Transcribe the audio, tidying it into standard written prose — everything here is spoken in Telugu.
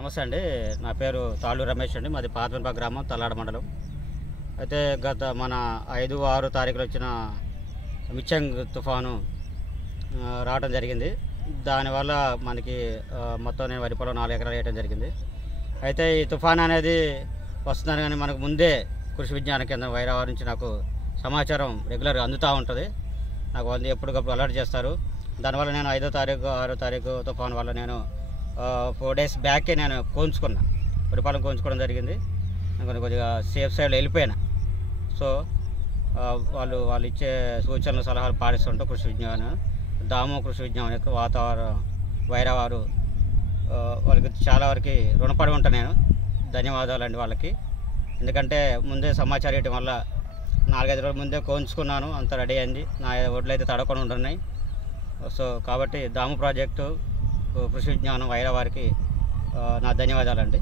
నమస్తే అండి. నా పేరు తాళ్ళు రమేష్ అండి. మాది పాతవెనప గ్రామం, తల్లాడ మండలం. అయితే గత మన 5, 6 తారీఖులు వచ్చిన మిచ్చంగ్ తుఫాను రావడం జరిగింది. దానివల్ల మనకి మొత్తం నేను వరి పొలం 4 ఎకరాలు వేయడం జరిగింది. అయితే ఈ తుఫాన్ అనేది వస్తుందని కానీ మనకు ముందే కృషి విజ్ఞాన కేంద్రం వైరావరం నుంచి నాకు సమాచారం రెగ్యులర్గా అందుతూ ఉంటుంది. నాకు ఎప్పటికప్పుడు అలర్ట్ చేస్తారు. దానివల్ల నేను 5వ తారీఖు 6వ తారీఖు తుఫాన్ వల్ల నేను 4 డేస్ బ్యాకే నేను కోంచుకున్నా, వరి పొలం కోంచుకోవడం జరిగింది. నేను కొద్దిగా సేఫ్ సైడ్లో వెళ్ళిపోయాను. సో వాళ్ళు ఇచ్చే సూచనలు సలహాలు పాటిస్తుంటూ కృషి విజ్ఞానం దాము కృషి విజ్ఞానం యొక్క వాతావరణ వైరావారు వాళ్ళకి చాలా వరకు రుణపడి ఉంటాను నేను. ధన్యవాదాలండి వాళ్ళకి. ఎందుకంటే ముందే సమాచారం ఇవ్వడం వల్ల 4-5 రోజుల ముందే కోంచుకున్నాను, అంత రెడీ అయింది. నా ఒడ్లు అయితే తడకుండా ఉంటున్నాయి. సో కాబట్టి దాము ప్రాజెక్టు కృషి విజ్ఞానం వైరావారికి నా ధన్యవాదాలండి.